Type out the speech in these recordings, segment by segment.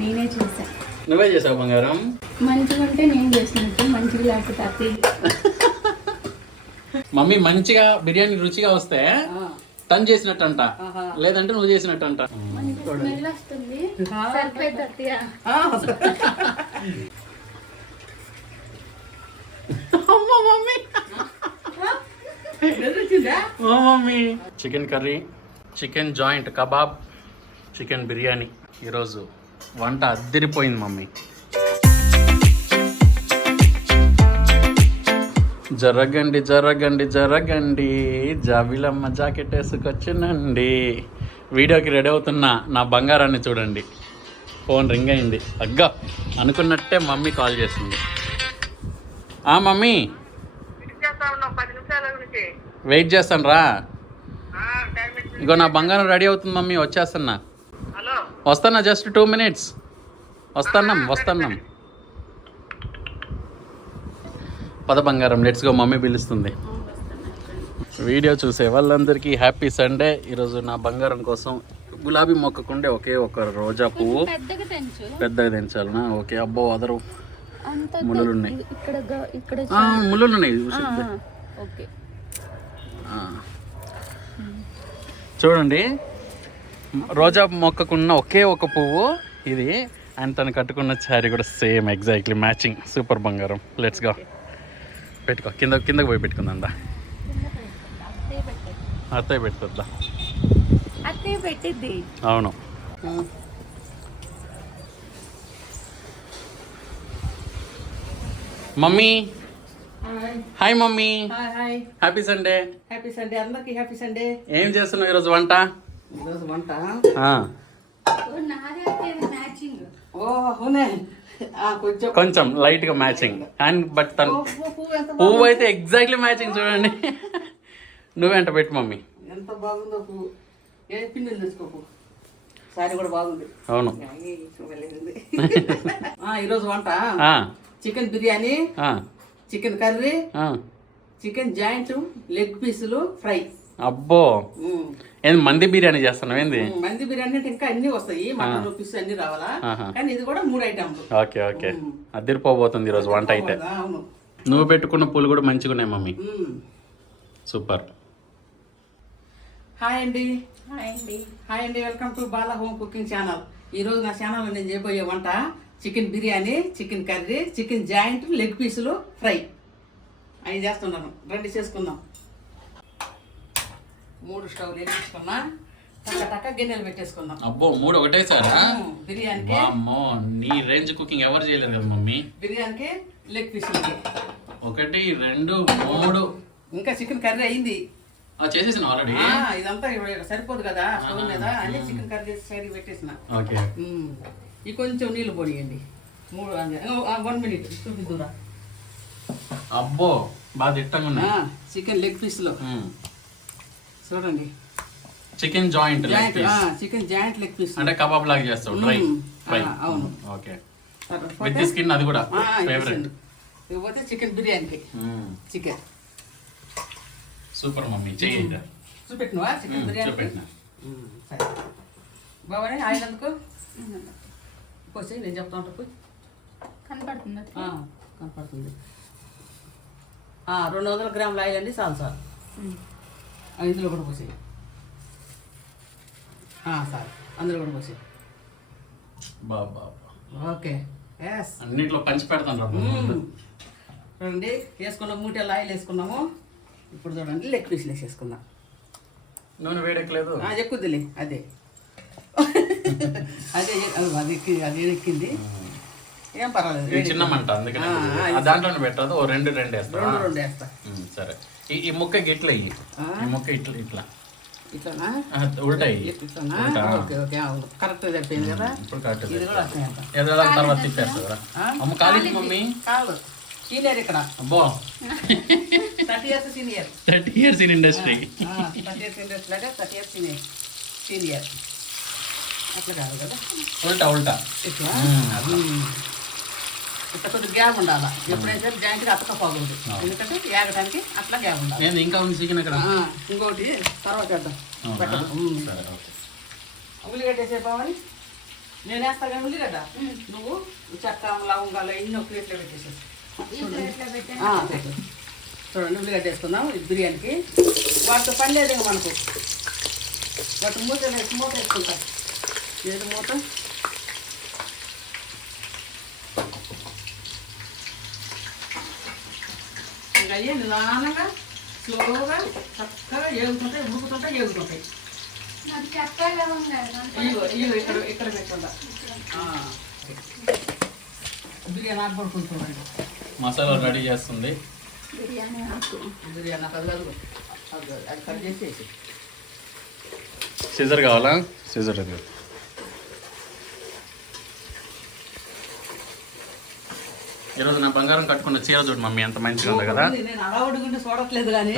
నేనే చేసా. నువ్వే చేసావు బంగారం. మంచిగా ఉంటే నేను చేసినట్టు, మంచిగా లేకపోతే అత్తయ్య. మమ్మీ మంచిగా బిర్యానీ రుచిగా వస్తే తను చేసినట్టు అంట, లేదంటే నువ్వు చేసినట్టు అంట. స్మెల్ వస్తుంది. సరిపోయింది అత్తయ్య. Mummy chicken curry, chicken joint kebab, chicken biryani. ఈరోజు వంట అద్దరిపోయింది మమ్మీ. జరగండి జరగండి జరగండి, జాబిలమ్మ జాకెట్ వేసుకొచ్చినండి. వీడియోకి రెడీ అవుతున్నా నా బంగారాన్ని చూడండి. ఫోన్ రింగ్ అయింది. అగ్గా అనుకున్నట్టే మమ్మీ కాల్ చేసింది. మమ్మీ వెయిట్ చేస్తాను రా. ఇగో నా బంగారం రెడీ అవుతుంది మమ్మీ, వచ్చేస్తున్నా. వస్తానా, జస్ట్ 2 minutes. వస్తున్నాం. పద బంగారం, లెట్స్ గో. మమ్మీ పిలుస్తుంది. వీడియో చూసే వాళ్ళందరికీ హ్యాపీ సండే. ఈరోజు నా బంగారం కోసం గులాబీ మొక్కకుండే ఒకే ఒక రోజా పువ్వు పెద్దగా తెంచాలనా? ఓకే. అబ్బో అదరు ముళ్ళు ఉన్నాయి, ముళ్ళు ఉన్నాయి. చూడండి, రోజా మొక్కకున్న ఒకే ఒక పువ్వు ఇది. అండ్ తను కట్టుకున్న శారీ కూడా సేమ్, ఎగ్జాక్ట్లీ మ్యాచింగ్. సూపర్ బంగారం. Let's go. పెట్టుకో, కిందకు పోయి పెట్టుకుందా. అత్తయ్య పెట్టుకుందా. అత్తయ్య పెట్టిద్ది. అవును. Mummy hi. Mummy happy Sunday. Happy Sunday అందరికి. Happy Sunday. ఏం చేస్తున్నావు ఈరోజు వంట? కొంచెం లైట్ గా మ్యాచింగ్. అండ్ బట్ తను పువ్వు అయితే ఎగ్జాక్ట్లీ మ్యాచింగ్. చూడండి, నువ్వెంట పెట్టు మమ్మీ. ఎంత బాగుందో పువ్వు. ఏ పిండిలు తెచ్చుకోపు. సారీ కూడా బాగుంది. అవును. ఈరోజు వంట chicken biryani, chicken curry, chicken joint, leg పీసులు ఫ్రై. అబ్బో, ఏంది మంది బిర్యానీ చేస్తున్నావు? ఏంది మంది బిర్యానీ అంటే ఇంకా అన్ని వస్తాయి, మటన్ పీస్ అన్ని రావాలా, కానీ ఇది కూడా 3 ఐటమ్లు. Okay okay. అదిరిపోబోతుంది ఈరోజు వంట అయితే. నువ్వు పెట్టుకున్న పూలు కూడా మంచిగా ఉన్నాయి మమ్మీ. సూపర్. హాయ్ అండి. Welcome to Bala home cooking channel. ఈరోజు నా ఛానల్లో నేను చేయబోయే వంట chicken biryani, chicken curry, chicken joint, leg పీసులు ఫ్రై అవి చేస్తున్నాను. రండి చేసుకుందాం. 3 స్టవ్లు వేయించుకున్నా, టక్క గిన్నెలు పెట్టేసుకుందాం. అబ్బో, 3 ఒకటేసారా? బిర్యానీకి. అమ్మో, నీ రేంజ్ కుకింగ్ ఎవరు చేయలేరు కదా మమ్మీ. బిర్యానీకి, లెగ్ పీసులకి 1 2 3. ఇంకా చికెన్ కర్రీ అయింది. చేసేసిన ఆల్రెడీ. ఇదంతా సరిపోదు కదా స్టవ్ మీద అని చికెన్ కర్రీ సైడ్ పెట్టేసిన. ఓకే. ఈ కొంచెం నీళ్ళు పొడియండి. 1 minute చూపిద్దురా. అబ్బో, బాగా దిట్టంగా ఉన్నాయి. చికెన్ లెగ్ పీస్లో చూడండి. Chicken joint leg piece. Chicken joint leg piece అంటే కబాబ్ లాగా చేస్తావు, డ్రై ఫ్రై. అవును. ఓకే. విత్ ది స్కిన్, అది కూడా ఫేవరెట్. ఇకపోతే చికెన్ బిర్యానీకి చికెన్. సూపర్ మమ్మీ, చేయండి. చూపెట్టినవా చికెన్ బిర్యానీ? సరే బాబాయ్, ఆయిల్ ఎందుకు పోసి నేను చెప్తా ఉంటా. కనపడుతుంది. 200 గ్రాముల ఆయిల్ అండి. చాలు. ఇందులో కూడా పోసి. సార్ అందులో కూడా పోసి. బాబా, ఓకే. ఎస్, అన్నిట్లో పంచి పెడతాను. చూడండి, వేసుకున్న మూటెల్లో ఆయిల్ వేసుకున్నాము. ఇప్పుడు చూడండి, లెగ్ పీస్లు వేసేసుకుందాం. నూనె వేడెక్కలేదు. ఎక్కుద్దిలే. అదే అది ఎక్కింది. ఏం పర్వాలేదు. చిన్న మంట, అందుకని దాంట్లోనే పెట్టదు. 2 వేస్తా. 2 వేస్తా. సరే. ఈ ముక్కకి ఇట్లా ఈ ముక్క ఇట్లా ఇట్లానా? ఉల్టా. ఓకే ఓకే, అవును, కరెక్ట్ సరిపోయింది కదా. ఇప్పుడు కరెక్ట్. ఇది కూడా అట్లా తర్వాత తిప్పేస్తా కదా. అమ్మ కాలేజ్ మమ్మీ. కాదు, సీనియర్ ఇక్కడ. అబ్బో, 30 years senior. 30 years in industry. 30 years industry అంటే 30 years సీనియర్. అట్లా కాదు కదా, ఉల్టా. ఇట్లా ఇట్లా కొంచెం గ్యాప్ ఉండాలి. ఎప్పుడైతే జాయింట్గా అతకపోకూడదు, ఎందుకంటే ఏగడానికి అట్లా గ్యాప్ ఉండాలి. ఇంకా ఉంది చికెన్ ఇక్కడ. ఇంకోటి తర్వాత చేద్దాం. ఉల్లిగడ్డ వేసే బావని నేను వేస్తా కానీ ఉల్లిగడ్డ నువ్వు చెక్క లవంగాలు ఎన్నో ప్లేట్లో పెట్టేసేసి ఈ ప్లేట్లో పెట్టాను. చూడండి ఉల్లిగడ్డ వేసుకుందాం ఇది బిర్యానీకి. వాటితో పని లేదు ఇంకా మనకు. వాటి మూత వేసుకుంటాం. ఏది మూత ఇంకా అయ్యి నిదానంగా స్లోగా చక్కగా ఏగుతుంటాయి, ఉడుకుతుంటాయి. నాకు చెక్క లవంగాలు ఇగో ఇక్కడ పెట్టుకుంటా. బిర్యానీ ఆకు పడుకుంటూ చూడండి. మసాలా రెడీ చేస్తుంది. బిర్యానీ ఆకు బిర్యానీ నాకు అది కట్ చేసేసి సిజర్ కావాలా? సిజర్ అది. ఈరోజు నా బంగారం కట్టుకున్న చీర చూడు మమ్మీ, ఎంత మంచిగా ఉంది కదా. నేను అడవుడుకుంటే చూడట్లేదు కానీ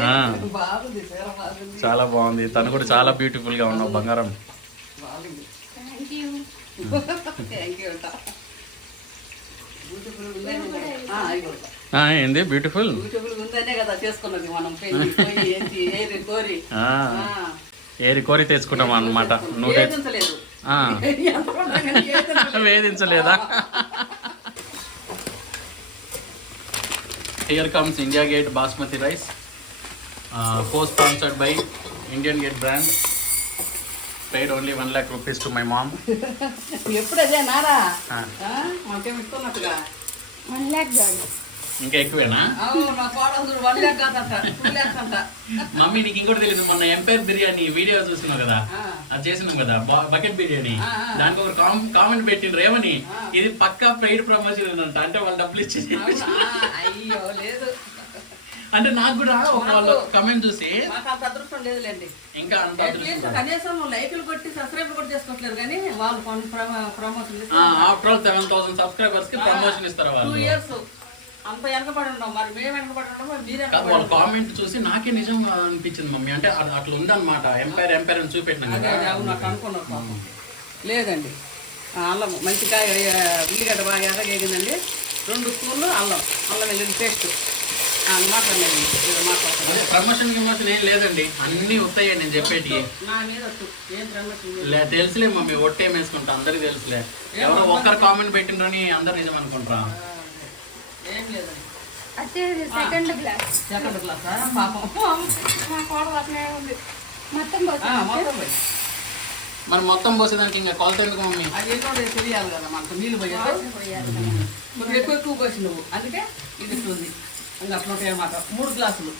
బాగుంది, చీర బాగుంది, చాలా బాగుంది. తను కూడా చాలా బ్యూటిఫుల్ గా ఉన్నావు బంగారం. బాగుంది. Thank you. Thank you. Beautiful ఏంది బ్యూటిఫుల్? బ్యూటిఫుల్ ఉందనే కదా చేసుకున్నది మనం. పెళ్లి పోయి ఏరి కోరి ఏరి కోరి తెచ్చుకుంటాం అన్నమాట. నువ్వు వేధించలేదు. వేధించలేదా? Here comes India Gate basmati rice, co-sponsored by Indian Gate brand. Paid only 1 lakh rupees to my mom. ఎప్పుడు అదే నారా మనకేం ఇస్తున్నట్టుగా 1 lakh కాదు. ఇంకా ఎక్కువేనా? నా కోడలు 1 lakh కాదంట, 2 lakhs అంట. మమ్మీ నీకు ఇంకోటి తెలియదు, మొన్న ఎంపైర్ బిర్యానీ వీడియో చూసినావు కదా, అది చేసినాం కదా బకెట్ బిర్యానీ. దానికి ఒక కామెంట్ పెట్టిండ్రు ఏమని, ఇది పక్కా పెయిడ్ ప్రమోషన్ అంట. అంటే వాళ్ళు డబ్బులు ఇచ్చేసి. అయ్యో లేదు, అంటే నాకు కూడా ఒక వాళ్ళు కమెంట్ చూసి మాకు అంత అదృష్టం లేదులేండి. ఇంకా అంత అదృష్టం. కనీసం లైకులు కొట్టి సబ్స్క్రైబ్ కూడా చేసుకోవట్లేదు కానీ వాళ్ళు ప్రమోషన్ ఆఫ్టర్ ఆల్ 7,000 సబ్స్క్రైబర్స్ కి ప్రమోషన్ ఇస్తారు 2 వాళ్ళు. years అంత వెనకబడి ఉన్నాం. మరి మేము వెనకబడి ఉన్నాం, మీరే వాళ్ళ కామెంట్ చూసి నాకే నిజంగా అనిపించింది మమ్మీ. అంటే అట్లా ఉందన్నమాట. ఎంపైర్ అని చూపెట్టినాం కదా. నాకు అనుకున్నాం. లేదండి, అల్లం మంచిగా ఉల్లిగడ్డ బాగా ఎర్రగేగిందండి. 2 స్పూన్లు అల్లం వెల్లుల్లి పేస్ట్ మాట్లాడండి. ప్రమోషన్ గిమోషన్ ఏం లేదండి, అన్ని వస్తాయి నేను చెప్పేటి. నా మీద ఏం ప్రమోషన్ తెలుసులే మమ్మీ, ఒట్టేం వేసుకుంటా, అందరికి తెలుసులే. ఎవరో ఒక్కరు కామెంట్ పెట్టిండ్రని అందరు నిజం అనుకుంటారా? ఏం లేదండి. అయితే సెకండ్ గ్లాస్. సెకండ్ క్లాసా? పాపం మా కోడలు అట్లనే ఉంది. మొత్తం మొత్తం పోయి మరి మొత్తం పోసేదానికి ఇంకా కొలత ఎందుకు మమ్మీ? అది ఏంటో తెలియాలి కదా మనకు. నీళ్ళు పోయాలి కొంచెం ఎక్కువ పోసి నువ్వు, అందుకే ఇది ఉంది. ఇంకా అట్లా ఉంటాయి అన్నమాట. 3 గ్లాసులు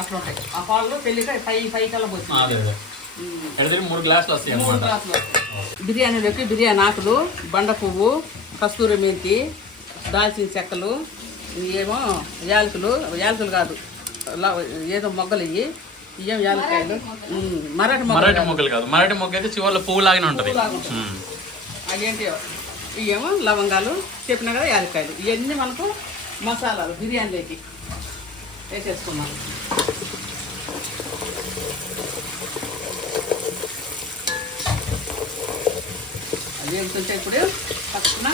అట్లా ఉంటాయి. ఆ పాలు పెళ్ళిగా 5 కల్లా పోసి 3 గ్లాసులు వస్తాయి 3 గ్లాసులు వస్తాయి. బిర్యానీలోకి బిర్యానీ ఆకులు, బండ పువ్వు, కస్తూరి మెంతి, దాల్చిన చెక్కలు, ఏమో యాలకులు కాదు ఏదో మొగ్గలు ఇవి ఇవేం యాలకాయలు, మరాఠీ మొగ్గలు కాదు. మరాఠీ మొగ్గ అయితే చివరిలో పువ్వు లాగానే ఉంటుంది. అవేంటి ఇవేమో లవంగాలు, చెప్పినా కదా యాలకాయలు. ఇవన్నీ మనకు మసాలాలు బిర్యానీలోకి వేసేసుకున్నాం. అది వెళ్తుంటే ఇప్పుడు పక్కన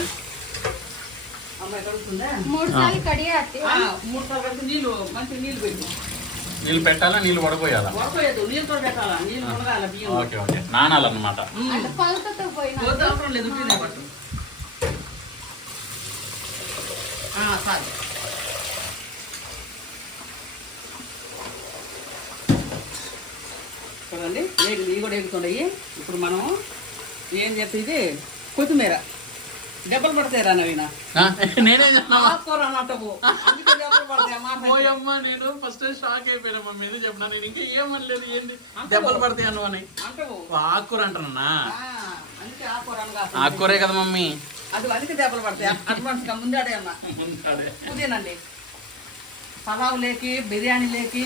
అమ్మాయి కడుగుతుందా? 3 సార్లు కడిగా 3 సార్లు కడిగి మంచి నీళ్ళు పెట్టు. నీళ్ళు పెట్టాలా, నీళ్ళు వడపోయాలా? వడపోయేది, నీళ్ళతో పెట్టాలా, నీళ్ళు మునగాల బియ్యం. ఓకే నానాలన్నమాట. కొలతతో పోయినా అవసరం లేదు, ఉట్టిదే పట్టు. సార్ చూడండి, ఇవి కూడా ఎగుతున్నాయి. ఇప్పుడు మనం ఏం చెప్తే ఇది కొత్తిమీర దెబ్బలు పడతాయి రా నవీన. నేనే ఆకుకూర అన్నట్టు అందుకే దెబ్బలు పడతాయి అమ్మా. నేను ఫస్ట్ షాక్ అయిపోయినా మమ్మీ, ఏదో చెప్పినా. నేను ఇంకా ఏమనలేదు, ఏంటి దెబ్బలు పడతాయి అను అని. ఆకుకూర అంటున్నా. అందుకే ఆకుకూర అనగా ఆకుకూరే కదా మమ్మీ. అది అందుకే దెబ్బలు పడతాయి. అడ్వాన్స్గా ముందాడే అన్న. పుదీనండి పలావులేకి, బిర్యానీలేకి,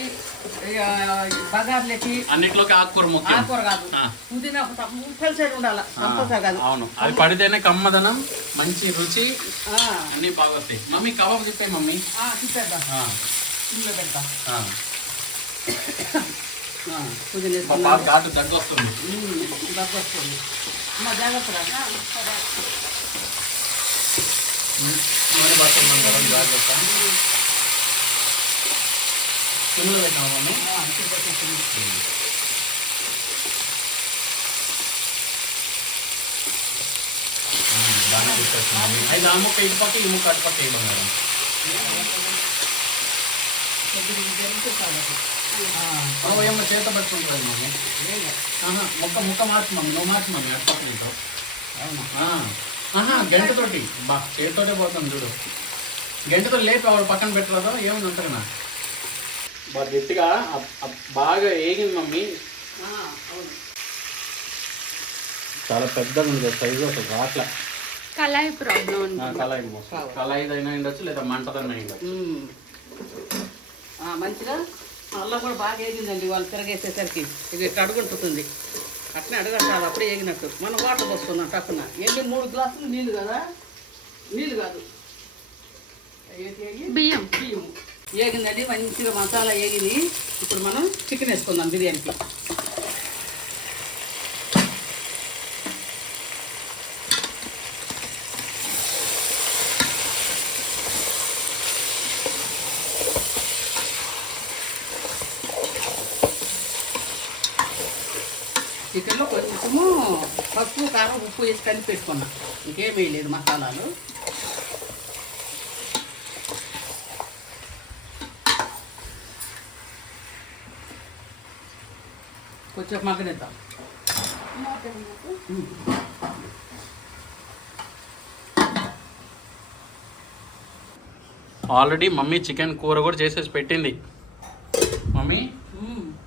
బగార్లేకి అన్నిట్లోకి ఆకుకూర ముఖ్యం. ఆకుకూర కాదు, పుదీనా కంపల్సరీ ఉండాలి. కంపల్సరీ కాదు, అవును. అది పడితేనే కమ్మదనం, మంచి రుచి, అన్ని బాగా వస్తాయి. మమ్మీ కబాబ్ చెప్పాయి మమ్మీ. చూపేద్దాం, ఇంట్లో పెడతా. ఘాటు దగ్గు వస్తుంది. దగ్గు వస్తుంది. జాగ్రత్త జాగ్రత్త. చిన్నది పెట్టాము మమ్మీ. బాగానే తీసుకొచ్చింది. అయితే ఆ ముక్క ఇటు పక్క, ఈ ముక్క అటు పక్క వేయడం మేడం. ఏమో చేత పట్టుకుంటుంది మమ్మీ. ముక్క ముక్క మార్చు మమ్మీ, నువ్వు మార్చు మమ్మీ, అటు పక్క తింటావు. గంటతోటి బా చేతితోటే పోతాను చూడు. గంటతో లేపి ఆవిడ పక్కన పెట్టరాదో ఏమని ఉంటారా. బాగా గట్టిగా బాగా వేగింది మమ్మీ. చాలా పెద్దగా ఉంది సైజు, అసలు రాట్లా. కళాయి ప్రాబ్లం. కళాయిదైనా ఉండొచ్చు, లేదా మంటదైనా ఉండొచ్చు. మంచిగా అల్లం కూడా బాగా వేగిందండి. వాళ్ళు తిరగేసేసరికి ఇది ఇట్లా అడుగుంటుంది. అట్నే అడగట్టాలి, అప్పుడే వేగినట్టు. మనం వాటర్ పోసుకున్నాం టక్కున. ఎన్ని 3 గ్లాసులు నీళ్ళు కదా, నీళ్ళు కాదు బియ్యం. బియ్యం వేగిందండి. మంచిగా మసాలా వేగింది. ఇప్పుడు మనం చికెన్ వేసుకుందాం బిర్యానీకి. చికెన్లో కొంచెము పసుపు, కారం, ఉప్పు వేసి కలిపి పెట్టుకున్నాం. ఇంకేం వేయలేదు మసాలాలు. కొంచెం మగ్గనిద్దాం. ఆల్రెడీ మమ్మీ చికెన్ కూర కూడా చేసేసి పెట్టింది. మమ్మీ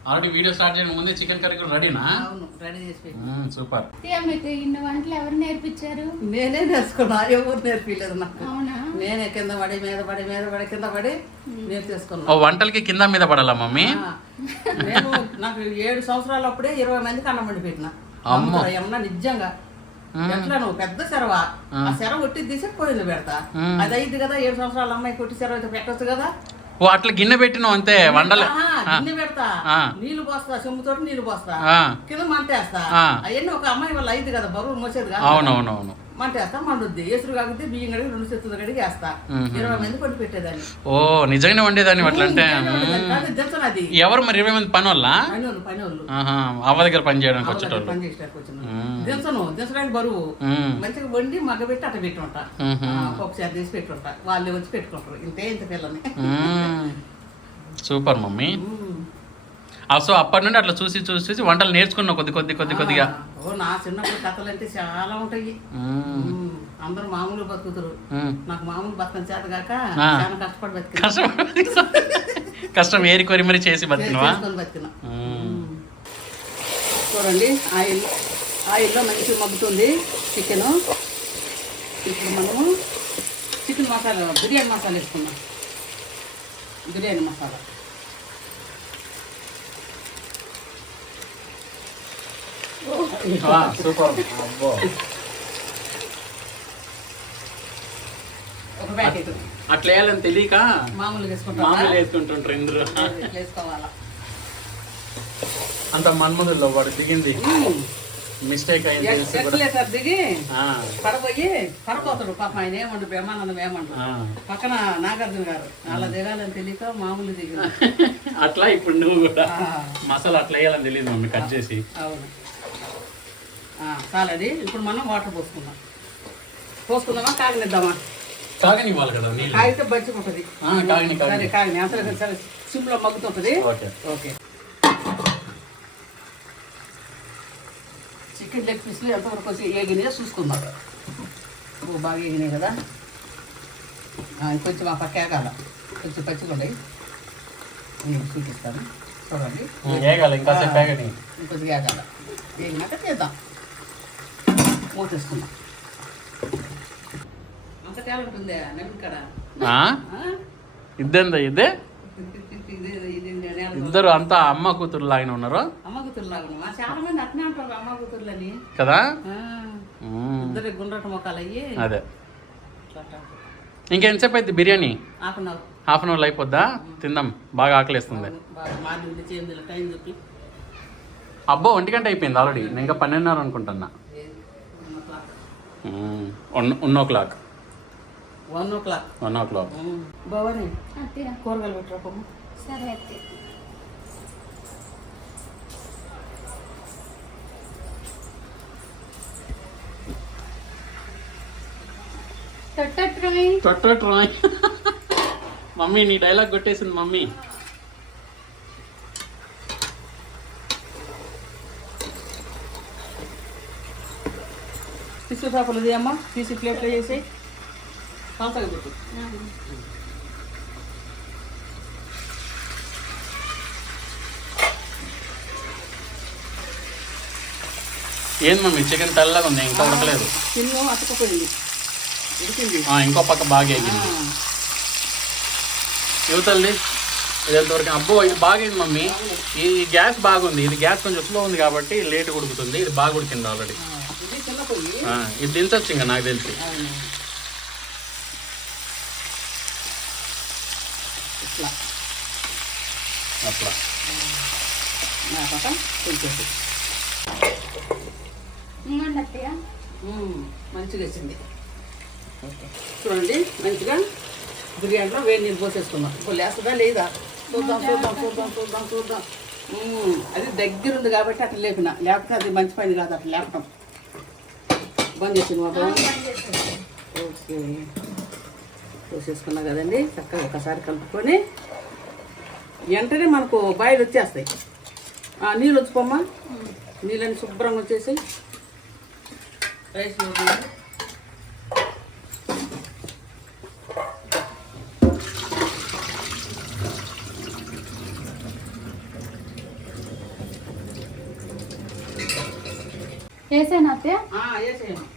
ఆల్రెడీ వీడియో స్టార్ట్ చేయడం ముందే చికెన్ కర్రీ కూడా రెడీనా? అవును, రెడీ చేసి పెట్టి. సూపర్. మీకు ఇన్ని వంటలు ఎవరు నేర్పించారు? నేనే నేర్చుకున్నా, ఎవరు నేర్పించలేదు నాకు. అవునా? నేనే కింద పడి మీద పడి మీద పడి కింద పడి నేర్చేసుకున్నా. ఓ వంటలకి కింద మీద పడాలా మమ్మీ? నేను నాకు 7 సంవత్సరాలు అప్పుడే 20 మందికి అన్నం వండి పెట్టిన. ఏమన్నా నిజంగా ఎట్లా నువ్వు పెద్ద సెరవ, ఆ సెరవ కొట్టి తీసి పోయింది పెడతా. అది అయింది కదా, 7 సంవత్సరాల అమ్మాయి కొట్టి సెరవ అయితే పెట్టచ్చు కదా. ఓ అట్లా గిన్నె పెట్టినావు అంతే వండలే. గిన్నె పెడతా, నీళ్లు పోస్తా, చెమ్ముతోటి నీళ్లు పోస్తా, కింద మంటేస్తా. అవన్నీ ఒక అమ్మాయి వల్ల అయింది కదా, బరువు మోసేది కదా. అవునవునవును. మంటేస్తా, మండుద్ది. ఎసురు కాకపోతే బియ్యం కడిగి 2 చేతులు కడిగి వేస్తా. 20 మంది కొట్టి పెట్టేదాన్ని. ఓ నిజంగానే వండేదాన్ని అట్లా అంటే. దించనది ఎవరు మరి 20 మంది పని వాళ్ళ పని అవ్వ దగ్గర పని చేయడానికి వచ్చేటోళ్ళు. పని చేసేటప్పుడు దించడానికి బరువు. మంచిగా వండి మగ్గబెట్టి అట్ట పెట్టుంటా, ఒకసారి తీసి పెట్టుంటా. వాళ్ళు వచ్చి పెట్టుకుంటారు. ఇంత పిల్లని. Super mummy. సో అప్పటి నుండి అట్లా చూసి చూసి చూసి వంటలు నేర్చుకున్నావు కొద్దిగా. ఓ నా చిన్నప్పుడు కథలు అంటే చాలా ఉంటాయి. అందరూ మామూలు బతుకుతారు. నాకు మామూలు బతకని చేత కాక చాలా కష్టపడి బతికిన. కష్టం ఏరి కొరి మరి చేసి బతికినవా? బతికిన. చూడండి, ఆయిల్లో మంచిగా మగ్గుతుంది చికెన్. ఇప్పుడు మనము చికెన్ మసాలా, బిర్యానీ మసాలా వేసుకున్నాం. బిర్యానీ మసాలా సూపర్. ఒక ప్యాకెట్ అట్లా వేయాలని తెలియక మామూలుగా వేసుకుంటుంటారు ఇందులో. వేసుకోవాలా అంత మన్మధుల్లో వాడు దిగింది మిస్టేక్ అయింది. దిగి పడబోయి పడిపోతాడు పాప. ఆయన ఏమండు బ్రహ్మానందం ఏమండు. పక్కన నాగార్జున గారు అలా దిగాలని తెలియక మామూలు దిగి. అట్లా ఇప్పుడు నువ్వు కూడా మసాలా అట్లా వేయాలని తెలియదు మమ్మీ కట్ చేసి. అవును, చాలది. ఇప్పుడు మనం వాటర్ పోసుకుందామా కాగనిద్దామా? కాగనివ్వాలి కదా నీళ్ళు. కాగితే మంచిగా ఉంటుంది. సరే కాగని అసలు సరే సిమ్లో మగ్గుతుంటుంది. ఓకే. చికెన్ లెగ్ పీస్లు ఎంతవరకు వచ్చి ఏగినాయో చూసుకుందాం. బాగా ఏగినాయి కదా, కొంచెం ఆ పక్క ఏగాల, కొంచెం పచ్చిగా ఉన్నాయి. నేను చూపిస్తాను చూడండి. ఇంకొద్దిగా ఏగాల. ఏగినాక చేద్దాం. మూతేసుకుందాం. అంత తేడా ఉంటుందే నమ్మికడ. ఇద్దే ఇద్దరు అంతా అమ్మ కూతురు లాగా ఉన్నారు. అమ్మ కూతురు లాగా చాలా మంది అట్నే అంటారు అమ్మ కూతుర్లని కదా. ఇద్దరు గుండ్రట మొక్కలు అయ్యి. అదే ఇంకెంతసేపు అయితే బిర్యానీ? హాఫ్ అన్ అవర్ అయిపోద్దా? తిందాం, బాగా ఆకలిస్తుంది. అబ్బో 1 గంట అయిపోయింది ఆల్రెడీ. నేను ఇంకా 12:30 అనుకుంటున్నా. 1 o'clock. 1 o'clock. భవాని కూరగాయలు పెట్టరా. సరే అత్తే. ట్రాయ్ మమ్మీ నీ డైలాగ్ కొట్టేసింది మమ్మీ. టిష్యూ పేపర్లు తీయమ్మా, తీసి ప్లేట్లో చేసి కాల్చగా పెట్టు. ఏంది మమ్మీ చికెన్ తెల్లగా ఉంది, ఇంకా ఉడకలేదు. చిన్న అతకపోయింది, ఉడికింది. ఇంకో పక్క బాగా ఎగింది. యువతల్లి ఇది ఎంతవరకు? అబ్బో ఇది బాగైంది మమ్మీ. ఈ గ్యాస్ బాగుంది, ఇది గ్యాస్ కొంచెం స్లో ఉంది కాబట్టి లేట్ ఉడుకుతుంది. ఇది బాగా ఉడికింది ఆల్రెడీ. ఇది దించొచ్చు ఇంకా నాకు తెలిసి. అట్లా మంచిగా వచ్చింది చూడండి. మంచిగా బిర్యానీలో వేడి నీళ్ళు పోసేసుకున్నాం. ఇప్పుడు లేస్తుందా లేదా చూద్దాం చూద్దాం చూద్దాం చూద్దాం చూద్దాం. అది దగ్గర ఉంది కాబట్టి అట్లా లేపిన, లేకపోతే అది మంచి పని కాదు అట్లా లేపటం. బంద్ చేసింది మా బాబు. ఓకే పోసేసుకున్నా కదండి. చక్కగా ఒకసారి కలుపుకొని వెంటనే మనకు బాయిలు వచ్చేస్తాయి. నీళ్ళు వచ్చిపోమ్మా, నీళ్ళని శుభ్రంగా వచ్చేసి రైస్ వేసాను అత్తయ్య. వేసేయమ్మా.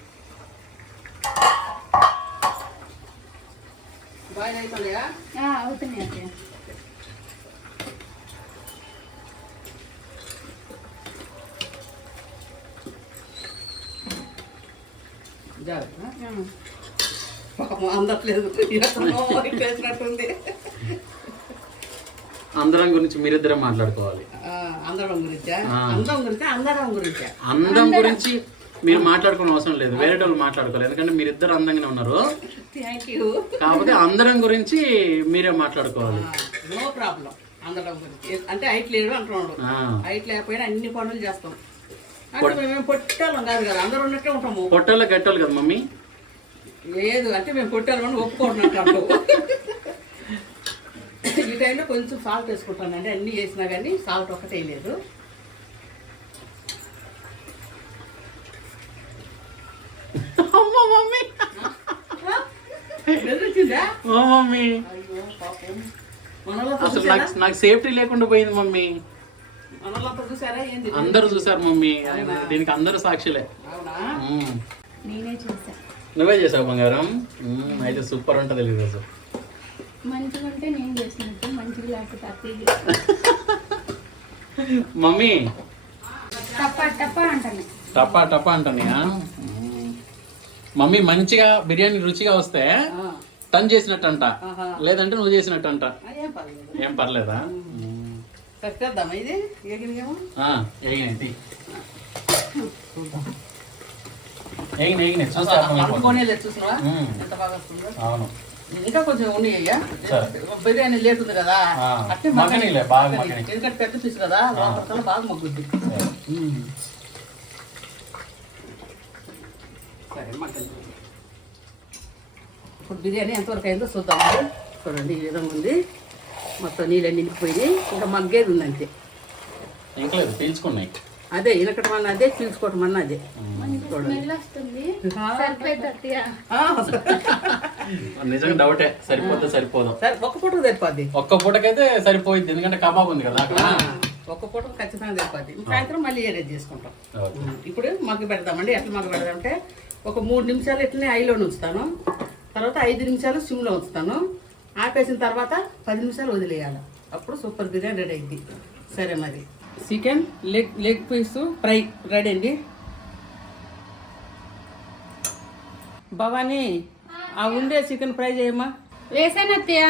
బాయిల్ అయిపోయా? అవుతున్నాయి అత్తయ్య. అందట్లేదు, వేసినట్టుంది. అందరం గురించి మీరిద్దరే మాట్లాడుకోవాలి. అందరం గురించా? అందం గురించా? అందరం గురించా? అందం గురించి మీరు మాట్లాడుకునే అవసరం లేదు, వేరే వాళ్ళు మాట్లాడుకోవాలి. ఎందుకంటే మీరిద్దరు అందంగానే ఉన్నారు. Thank you. కాకపోతే అందరం గురించి మీరే మాట్లాడుకోవాలి. No problem. అందరం గురించి అంటే హైట్ లేడు అంటున్నాడు. హైట్ లేకపోయినా అన్ని పనులు చేస్తాం. అంటే మేము పొట్టాలం కాదు కదా, అందరూ ఉన్నట్టే ఉంటాము. పొట్టాలో గట్టాలి కదా మమ్మీ? లేదు అంటే మేము పొట్టాలని ఒప్పుకుంటున్నట్టు. ఈ టైంలో కొంచెం సాల్ట్ వేసుకుంటాను. అంటే అన్నీ వేసినా కానీ సాల్ట్ ఒకటే లేదు. అసలు నాకు సేఫ్టీ లేకుండా పోయింది మమ్మీ. అందరూ చూసారు మమ్మీ, దీనికి అందరూ సాక్షులే. నేనే చేసా. నువ్వే చేసావు బంగారం. అయితే సూపర్ ఉంటుంది ఈరోజు. మంచిగా ఉంటే నేను చేసినట్టు, మంచిగా లేకపోతే అత్తయ్య. మమ్మీ టప్పా టప్పా అంటాను. టపా టపా అంటానయా? మమ్మీ మంచిగా బిర్యానీ రుచిగా వస్తే తను చేసినట్టు అంట, లేదంటే నువ్వు చేసినట్టు అంట. ఏం పర్లేదా? ఇది ఎగినాయి. చూసినా ఎంత బాగా వస్తుందో. అవును, ఇంకా కొంచెం ఉన్నాయ్యా. బిర్యానీ లేట్ ఉంది కదా, అంటే ఎందుకంటే పెద్ద పీసు కదా, బాగా మగ్గుద్ది. సరే మటన్ ఇప్పుడు బిర్యానీ ఎంతవరకు అయిందో చూద్దాము. చూడండి ఈ విధంగా ఉంది. మొత్తం నీళ్ళని నిండిపోయి ఇంకా మగ్గేది ఉంది అంతే. ఇంకా లేదు, పీల్చుకున్నాయి. అదే ఇనకటం అన్న అదే, పీల్చుకోవటం అన్న అదే. నిజంగా డౌటే, సరిపోతే సరిపోదాం. ఒక్క పూట సరిపోద్ది. ఒక్క పూటకైతే సరిపోయింది, ఎందుకంటే కబాబ్ ఉంది కదా అక్కడ. ఒక్క పూట ఖచ్చితంగా సరిపోద్ది. సాయంత్రం మళ్ళీ ఏరేజ్ చేసుకుంటాం. ఇప్పుడు మగ్గ పెడదామండి. ఎట్లా మగ్గ పెడదామంటే ఒక 3 నిమిషాలు ఇట్లనే ఐలో ఉంచుతాను, తర్వాత 5 నిమిషాలు సిమ్లో ఉంచుతాను. ఆపేసిన తర్వాత 10 నిమిషాలు వదిలేయాలి. అప్పుడు సూపర్ బిర్యానీ రెడీ అయింది. సరే మరి chicken leg piece fry ready అండి. భవానీ ఆ ఉండే చికెన్ ఫ్రై చేయమ్మా. వేసాను అత్తయ్య.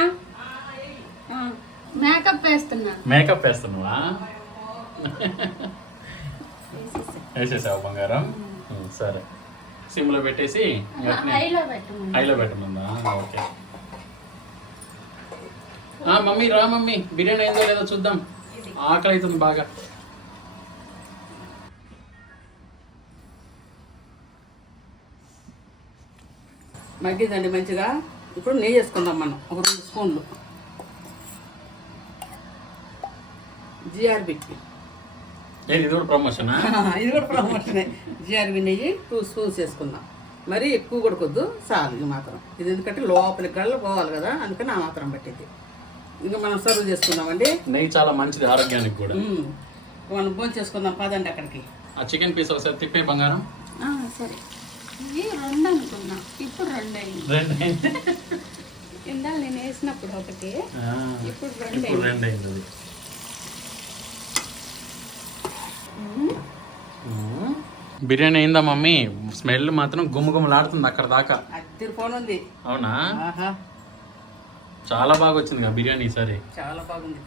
మేకప్ వేస్తున్నా. మేకప్ వేస్తున్నావా? వేసేసావు బంగారం. సరే సిమ్లో పెట్టేసి హైలో పెట్టమందా? ఓకే. మమ్మీ రా మమ్మీ, బిర్యానీ అయిందో లేదో చూద్దాం. ఆకలి అవుతుంది బాగా. మగ్గిదండి మంచిగా. ఇప్పుడు నెయ్యి వేసుకుందాం మనం ఒక 2 స్పూన్లు. జిఆర్బి ఇది కూడా ప్రమోషనా? ఇది కూడా ప్రమోషనే. జిఆర్బి నెయ్యి 2 స్పూన్స్ వేసుకుందాం. మరీ ఎక్కువ కొడుకొద్దు, చాలు ఇది మాత్రం. ఇది ఎందుకంటే లోపలికి గళ్ళు పోవాలి కదా, అందుకని ఆ మాత్రం పట్టింది. ఇంకా మనం సర్వ్ చేసుకుందామండి. నెయ్యి చాలా మంచిది ఆరోగ్యానికి కూడా. మనం భోజనం చేసుకుందాం పదండి అక్కడికి. ఆ చికెన్ పీస్ ఒకసారి తిప్పే బంగారం. సరే, ఇవి 2 అనుకున్నా, ఇప్పుడు 2 అయింది. 2 అయింది. ఇందాక నేను వేసినప్పుడు ఒకటి, ఇప్పుడు 2 ఇప్పుడు 2 అయింది. బిర్యానీ అయిందా మమ్మీ? స్మెల్ మాత్రం గుమ్మగుమ్మలాడుతుంది అక్కడ దాకా. అదిరిపోనుంది. అవునా? ఆహా, చాలా బాగా వచ్చింది కదా బిర్యానీ ఈసారి. చాలా బాగుంది.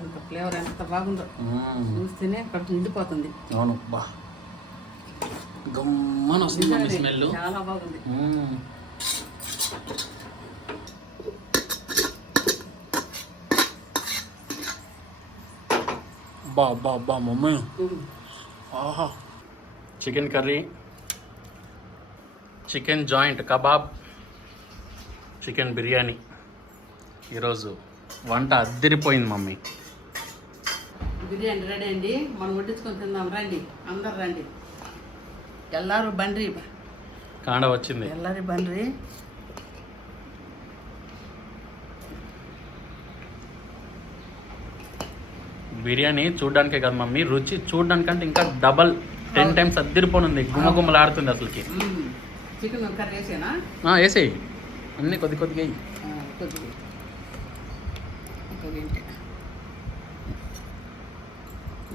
అంత ఫ్లేవర్ ఎంత బాగుందో చూస్తేనే అక్కడ నిండిపోతుంది. అవును, బా గమ్మన వస్తుంది మమ్మీ స్మెల్. చాలా బాగుంది. బా బా బా మమ్మీ, ఆహా. Chicken curry, chicken joint kebab, chicken biryani. ఈరోజు వంట అద్దరిపోయింది మమ్మీ. బిర్యానీ రెడీ అండి, మనం వడ్డించుకొని తిందాం. రండి, అందరు రండి. ఎల్లారు బండ్రి, కాండ వచ్చింది. ఎల్లారి బండ్రి. బిర్యానీ చూడడానికే కదా మమ్మీ, రుచి చూడడానికంటే ఇంకా డబల్ 10 టైమ్స్ అద్దరిపోనుంది. గుమ్మగుమ్మలాడుతుంది అసలుకి. Chicken curry వేసేనా? వేసేయి అన్నీ కొద్ది కొద్దిగా. కొద్దిగా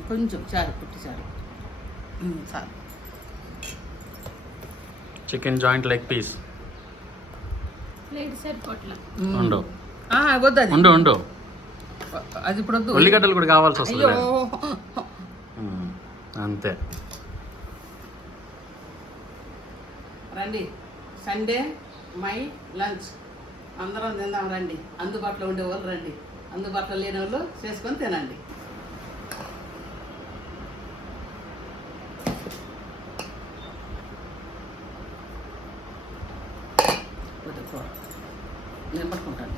కొంచెం చారు, పుట్టి చారు చాలు. Chicken joint leg piece. Plate సరిపోట్ల. ఉండు వద్దు, అది ఉండు ఉండు, అది ఇప్పుడు వద్దు. ఉల్లిగడ్డలు కూడా కావాల్సి వస్తుంది. అయ్యో, అంతే. రండి, సండే మై లంచ్ అందరం తిందాం రండి. అందుబాటులో ఉండే వాళ్ళు రండి, అందుబాటులో లేని వాళ్ళు చేసుకొని తినండి. నేను పట్టుకుంటాను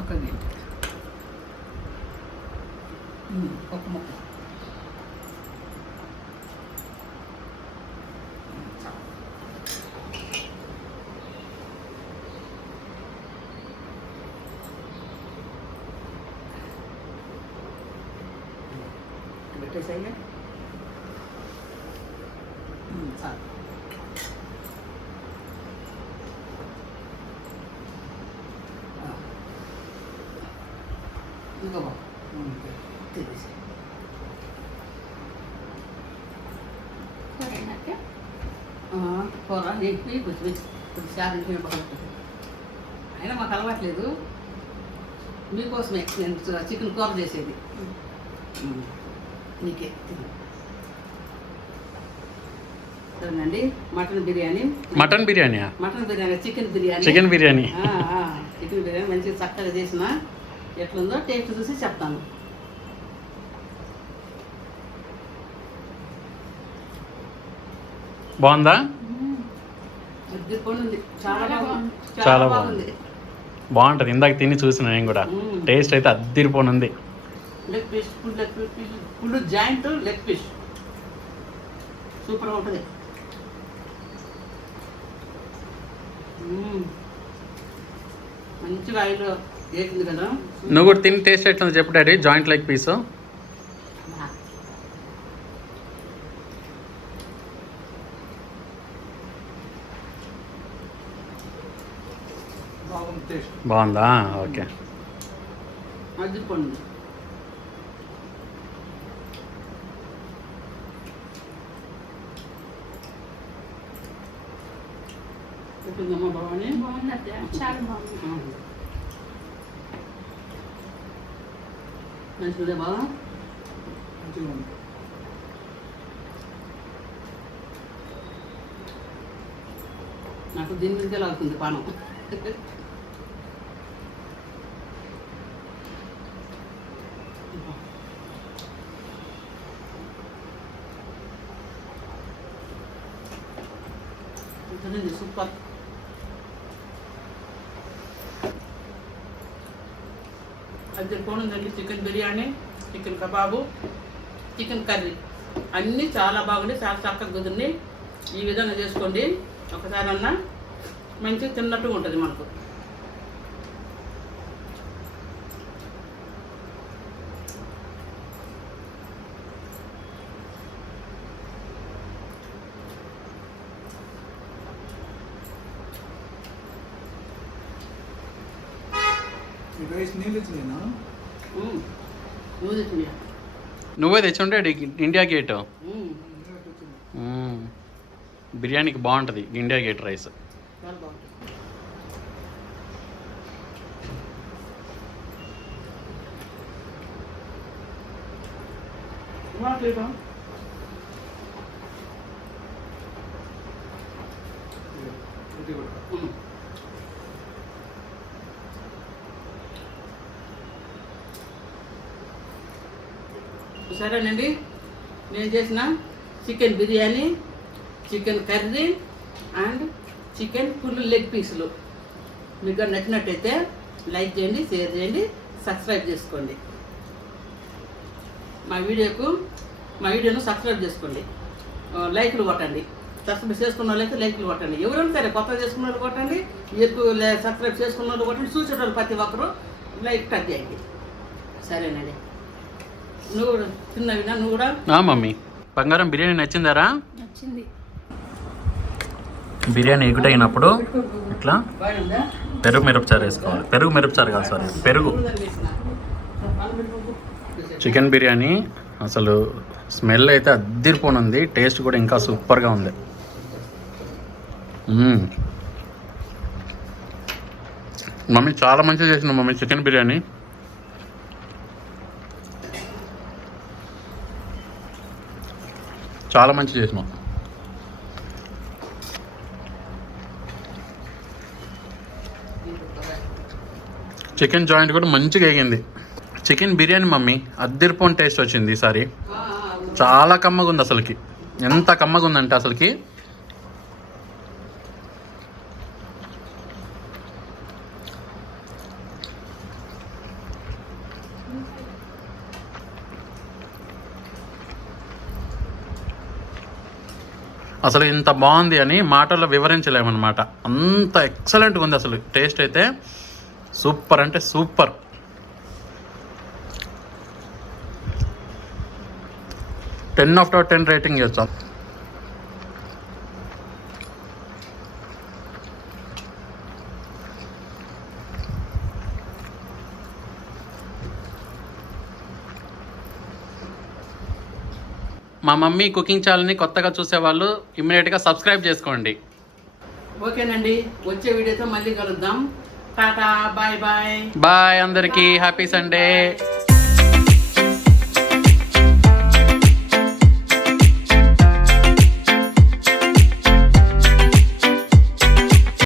ఒక గంట ఒక ముక్క. పెట్టేసాయి చాలు. ఇంకా తెలిసి కూర నెప్పి కొంచెం చారు బాగుంటుంది. అయినా మాకు అలవాట్లేదు, మీకోసమే నేను చికెన్ కూర చేసేది. నీకే సరేనండి. Mutton biryani. Mutton biryani? Mutton biryani, chicken biryani. Chicken biryani, chicken biryani మంచిగా చక్కగా చేసిన. ఎట్లుందో టేస్ట్ చూసి చెప్తాను. బాగుందా? చాలా బాగుంది, చాలా బాగుంది. బాగుంటుంది. ఇందాక తిని చూసిన నేను కూడా. టేస్ట్ అయితే అద్దరిపోనుంది. Leg piece, full joint leg piece సూపర్గా ఉంటుంది. మంచిగా ఆయిల్ వేసింది కదా. నువ్వు కూడా తిని టేస్ట్ ఎట్లా చెప్పు డాడీ. జాయింట్ లెగ్ పీస్ బాగుందా? ఓకే. అదిరిపోండి. ఎట్లుందమ్మా భవాని? బాగున్నది, చాలా బాగుంది. మంచిదే బాగా. నాకు దీని మీదకే లాగుతుంది పానం. చూడండి సూపర్. అది పోనుందండి. Chicken biryani, chicken kebab, chicken curry అన్నీ చాలా బాగుంది, చాలా చక్కగా కుదిరినాయి. ఈ విధంగా చేసుకోండి ఒకసారి అన్నా, మంచిగా తిన్నట్టుగా ఉంటుంది మనకు. నువ్వే తెచ్చుంటే ఇండియా గేట్ బిర్యానీకి బాగుంటుంది. ఇండియా గేట్ రైస్ చాలా బాగుంటుంది. సరేనండి, నేను చేసిన chicken biryani, chicken curry and chicken full leg పీసులు మీకు నచ్చినట్టయితే లైక్ చేయండి, షేర్ చేయండి, సబ్స్క్రైబ్ చేసుకోండి. మా వీడియోను సబ్స్క్రైబ్ చేసుకోండి, లైక్లు కొట్టండి. సబ్స్క్రైబ్ చేసుకున్న వాళ్ళైతే లైక్లు కొట్టండి. ఎవరైనా సరే కొత్తగా చేసుకున్న వాళ్ళు కొట్టండి, ఎక్కువ సబ్స్క్రైబ్ చేసుకున్న వాళ్ళు కొట్టండి, చూసేటోళ్ళు ప్రతి ఒక్కరు లైక్ టచ్ చేయండి. సరేనండి, నువ్వు తిన్నవినా నువ్వు కూడా. మమ్మీ బంగారం బిర్యానీ నచ్చిందారా? నచ్చింది. బిర్యానీ ఎగుటైనప్పుడు ఇట్లా బాగుందా? పెరుగు మిరపచారు వేసుకోవాలి. పెరుగు మిరపచారు కాదు, సారీ, పెరుగు. చికెన్ బిర్యానీ అసలు స్మెల్ అయితే అద్దిరిపోనుంది, టేస్ట్ కూడా ఇంకా సూపర్గా ఉంది. మమ్మీ చాలా మంచిగా చేసింది మమ్మీ చికెన్ బిర్యానీ. చాలా మంచిగా చేసినాం. చికెన్ జాయింట్ కూడా మంచిగా వేగింది. చికెన్ బిర్యానీ మమ్మీ అద్దిరిపోని టేస్ట్ వచ్చింది ఈసారి. చాలా కమ్మగా ఉంది అసలుకి. ఎంత కమ్మగా ఉందంటే అసలుకి అసలు ఇంత బాగుంది అని మాటల్లో వివరించలేమన్నమాట. అంత ఎక్సలెంట్గా ఉంది అసలు. టేస్ట్ అయితే సూపర్ అంటే సూపర్. 10/10 రేటింగ్ చేస్తాం. మా మమ్మీ కుకింగ్ ఛానల్ని కొత్తగా చూసేవాళ్ళు ఇమ్మీడియట్గా సబ్స్క్రైబ్ చేసుకోండి. ఓకేనండి, వచ్చే వీడియోతో మళ్ళీ కలుద్దాం. Tata, bye bye. బాయ్ అందరికీ, హ్యాపీ సండే.